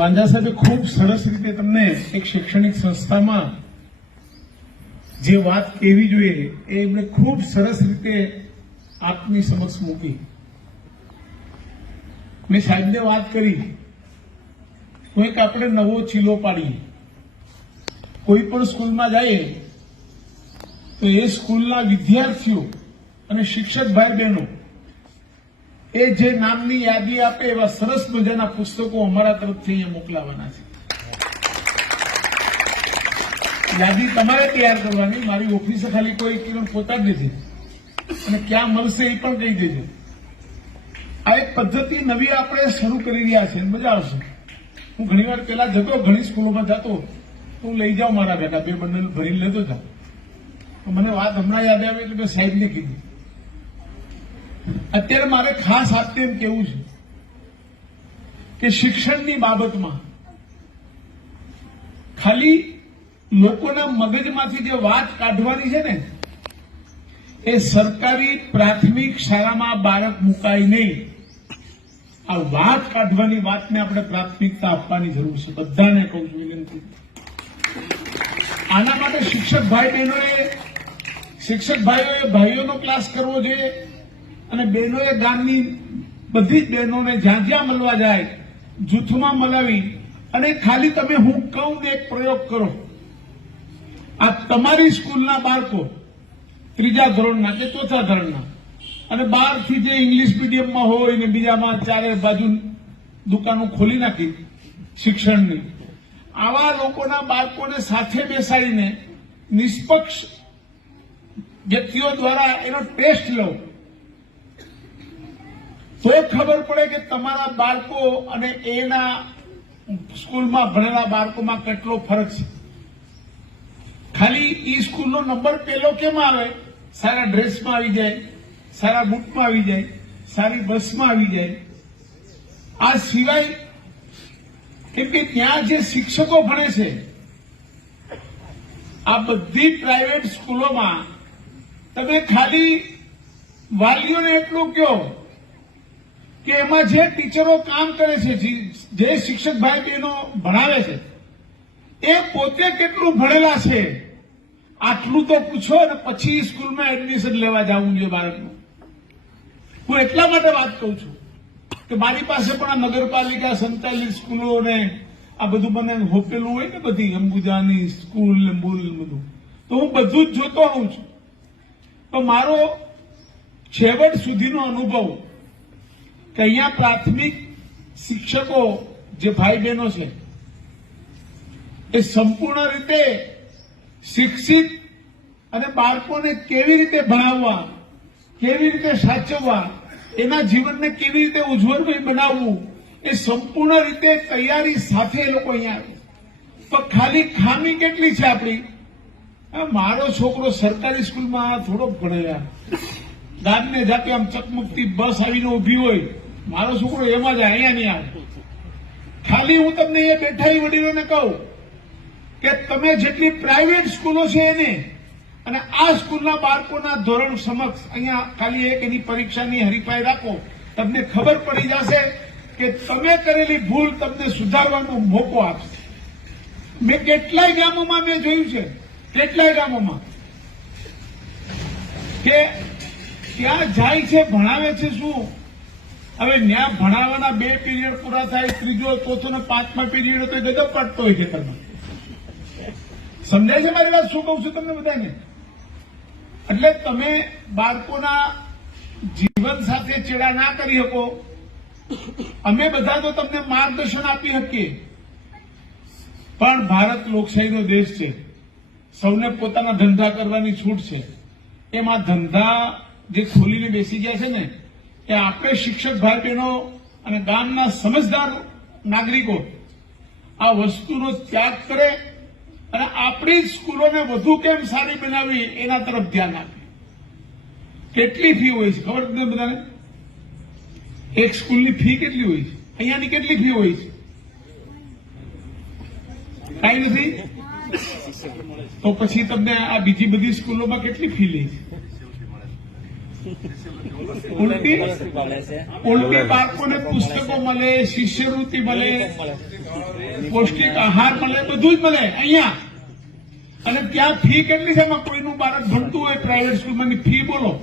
વાંધા સાહેબે ખૂબ સરસ રીતે તમને એક શૈક્ષણિક સંસ્થામાં જે વાત કહેવી જોઈએ એ એમણે ખૂબ સરસ રીતે આપની સમક્ષ મૂકી મેં સાહેબને વાત કરી કોઈક આપણે નવો ચીલો પાડીએ કોઈ પણ સ્કૂલમાં જઈએ તો એ સ્કૂલના વિદ્યાર્થીઓ અને શિક્ષક ભાઈ બહેનો એ જે નામની યાદી આપે એવા સરસ મજાના પુસ્તકો અમારા તરફથી અહીંયા મોકલાવાના છે યાદી તમારે તૈયાર કરવાની મારી ઓફિસે ખાલી કોઈ કિરણ પોતા જ દીધી અને ક્યાં મળશે એ પણ કહી દેજો આ એક પદ્ધતિ નવી આપણે શરૂ કરી રહ્યા છે મજા આવશે હું ઘણી વાર પહેલા જતો ઘણી સ્કૂલોમાં જતો હું લઈ જાઉં મારા બેટા બે બંડલ ભરીને લેતો જાઉં મને વાત હમણાં યાદ આવે એટલે મેં સાહેબને કીધી અત્યારે મારે ખાસ આપને એમ કેવું છે કે શિક્ષણની બાબતમાં ખાલી લોકોના મગજમાંથી જે વાત કાઢવાની છે ને એ સરકારી પ્રાથમિક શાળામાં બાળક મુકાય નહીં આ વાત કાઢવાની વાતને આપણે પ્રાથમિકતા આપવાની જરૂર છે બધાને કહું છું વિનંતી આના માટે શિક્ષક ભાઈ બહેનોએ શિક્ષક ભાઈઓએ ભાઈઓનો ક્લાસ કરવો જોઈએ અને બહેનોએ ગામની બધી જ બહેનોને જ્યાં જ્યાં મળવા જાય જૂથમાં મલાવી અને ખાલી તમે હું કહું ને એક પ્રયોગ કરો આ તમારી સ્કૂલના બાળકો ત્રીજા ધોરણના કે ચોથા ધોરણના અને બહારથી જે ઇંગ્લિશ મીડિયમમાં હોય ને બીજામાં ચારે બાજુ દુકાનો ખોલી નાખી શિક્ષણની આવા લોકોના બાળકોને સાથે બેસાડીને નિષ્પક્ષ વ્યક્તિઓ દ્વારા એનો ટેસ્ટ લઉં તો ખબર પડે કે તમારા બાળકો અને એના સ્કૂલમાં ભણેલા બાળકોમાં કેટલો ફરક છે ખાલી ઈ સ્કૂલનો નંબર પેલો કેમ આવે સારા ડ્રેસમાં આવી જાય સારા બૂટમાં આવી જાય સારી બસમાં આવી જાય આ સિવાય કેમ કે ત્યાં જે શિક્ષકો ભણે છે આ બધી પ્રાઇવેટ સ્કૂલોમાં તમે ખાલી વાલીઓને એટલું કહો કે એમાં જે ટીચરો કામ કરે છે જે શિક્ષક ભાઈ બહેનો ભણાવે છે એ પોતે કેટલું ભણેલા છે આટલું તો પૂછો અને પછી સ્કૂલમાં એડમિશન લેવા જવું જોઈએ બાળકનું હું એટલા માટે વાત કહું છું કે મારી પાસે પણ આ નગરપાલિકા સંચાલિત સ્કૂલો ને આ બધું મને હોપેલું હોય ને બધી અંબુજાની સ્કૂલ ને બધું તો હું બધું જ જોતો હોઉં છું તો મારો છેવટ સુધીનો અનુભવ કે અહીંયા પ્રાથમિક શિક્ષકો જે ભાઈ બહેનો છે એ સંપૂર્ણ રીતે શિક્ષિત અને બાળકોને કેવી રીતે ભણાવવા કેવી રીતે સાચવવા એના જીવનને કેવી રીતે ઉજ્જવલમય બનાવવું એ સંપૂર્ણ રીતે તૈયારી સાથે એ લોકો અહીંયા આવે તો ખાલી ખામી કેટલી છે આપણી મારો છોકરો સરકારી સ્કૂલમાં થોડોક ભણેલા દાદને જાતે આમ ચકમકતી બસ આવીને ઊભી હોય મારો છોકરો એમાં જ અહીંયા નહીં આવે ખાલી હું તમને એ બેઠા વડીલોને કહું કે તમે જેટલી પ્રાઇવેટ સ્કૂલો છે એને અને આ સ્કૂલના બાળકોના ધોરણ સમક્ષ અહીંયા ખાલી એક એની પરીક્ષાની હરીફાઈ રાખો તમને ખબર પડી જશે કે તમે કરેલી ભૂલ તમને સુધારવાનો મોકો આપશે મેં કેટલાય ગામોમાં મેં જોયું છે કેટલાય ગામોમાં કે ત્યાં જાય છે ભણાવે છે શું હવે ન્યા ભણાવવાના બે પીરિયડ પૂરા થાય ત્રીજો ચોથો ને પાંચમા પીરિયડ તો ગજબ પાડતો હોય છે તમે સમજાય છે મારી વાત શું કહું છું તમને બધાને એટલે તમે બાળકોના જીવન સાથે ચેડા ના કરી શકો અમે બધા તો તમને માર્ગદર્શન આપી શકીએ પણ ભારત લોકશાહીનો દેશ છે સૌને પોતાના ધંધા કરવાની છૂટ છે એમાં ધંધા જે ખોલીને બેસી જાય છે ને કે આપણે શિક્ષક ભાઈ બહેનો અને ગામના સમજદાર નાગરિકો આ વસ્તુનો ત્યાગ કરે અને આપણી સ્કૂલોને વધુ કેમ સારી બનાવી એના તરફ ધ્યાન આપે કેટલી ફી હોય છે ખબર તમને બધાને એક સ્કૂલની ફી કેટલી હોય છે અહીંયાની કેટલી ફી હોય છે કાંઈ નથી તો પછી તમને આ બીજી બધી સ્કૂલોમાં કેટલી ફી લે છે ઉલટી ઉલટી બાળકોને પુસ્તકો મળે શિષ્યવૃત્તિ મળે પૌષ્ટિક આહાર મળે બધું જ મળે અહીંયા અને ત્યાં ફી કેટલી છે એમાં કોઈનું બાળક ભણતું હોય પ્રાઇવેટ સ્કૂલમાંની ફી બોલો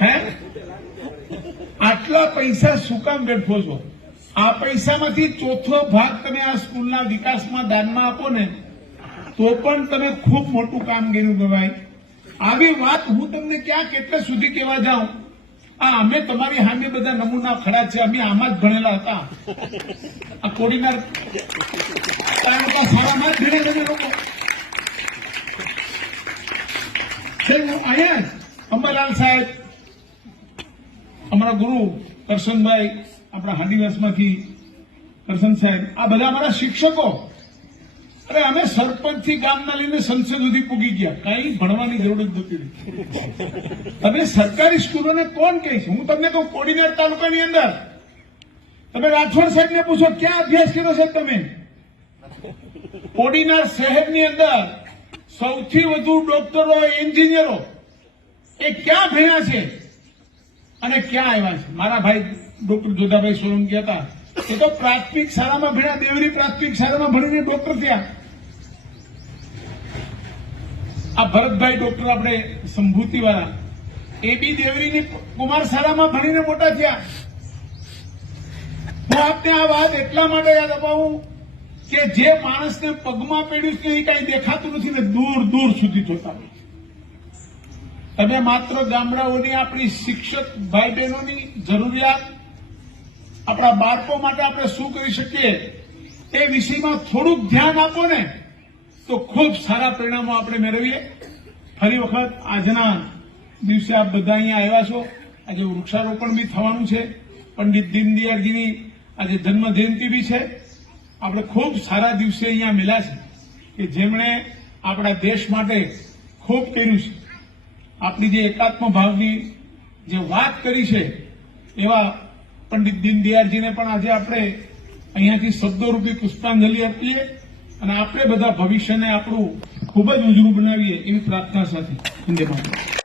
હે આટલા પૈસા શું કામ વેઠવો છો આ પૈસામાંથી ચોથો ભાગ તમે આ સ્કૂલના વિકાસમાં દાનમાં આપો ને તો પણ તમે ખૂબ મોટું કામગીરી ગવાય આવી વાત હું તમને ક્યાં કેટલા સુધી કહેવા જાઉં આ અમે તમારી સામે બધા નમૂના ખરા છે અમે આમાં જ ભણેલા હતા આ કોડીનાર સારામાં જ ભણેલા બધા લોકો અહીંયા અંબાલાલ સાહેબ અમારા ગુરુ કરશનભાઈ આપણા હાદીવાસમાંથી કરશન સાહેબ આ બધા અમારા શિક્ષકો અરે અમે સરપંચ થી ગામના લઈને સંસદ સુધી પૂગી ગયા કઈ ભણવાની જરૂર જ નથી તમે સરકારી સ્કૂલોને કોણ કહે છે હું તમને કહું કોડીનાર તાલુકાની અંદર તમે રાઠોડ સાહેબને પૂછો ક્યાં અભ્યાસ કર્યો છે તમે કોડીનાર શહેરની અંદર સૌથી વધુ ડોક્ટરો એન્જિનિયરો એ ક્યાં ભણ્યા છે અને ક્યાં આવ્યા છે મારા ભાઈ ડોક્ટર જોધાભાઈ સોલંકી હતા એ તો પ્રાથમિક શાળામાં ભણ્યા દેવરી પ્રાથમિક શાળામાં ભણીને ડોક્ટર થયા આ ભરતભાઈ ડોક્ટર આપણે સંભૂતિવાળા એ બી દેવરીની કુમાર ભણીને મોટા થયા હું આપને આ વાત એટલા માટે યાદ અપાવું કે જે માણસને પગમાં પડ્યું છે એ કાંઈ દેખાતું નથી ને દૂર દૂર સુધી જોતા તમે માત્ર ગામડાઓની આપણી શિક્ષક ભાઈ બહેનોની જરૂરિયાત આપણા બાળકો માટે આપણે શું કરી શકીએ એ વિષયમાં થોડુંક ધ્યાન આપો ને તો ખૂબ સારા પરિણામો આપણે મેળવીએ ફરી વખત આજના દિવસે આપ બધા અહીંયા આવ્યા છો આજે વૃક્ષારોપણ બી થવાનું છે પંડિત દીનદયાળજીની આજે જન્મજયંતિ બી છે આપણે ખૂબ સારા દિવસે અહીંયા મળ્યા છે કે જેમણે આપણા દેશ માટે ખૂબ કર્યું છે આપણી જે એકાત્મ ભાવની જે વાત કરી છે એવા પંડિત દીનદયાળજીને પણ આજે આપણે અહીંયાથી શબ્દરૂપી પુષ્પાંજલિ આપીએ અને આપણે બધા ભવિષ્યને આપણું ખૂબ જ ઉજળું બનાવીએ એવી પ્રાર્થના સાથે વંદે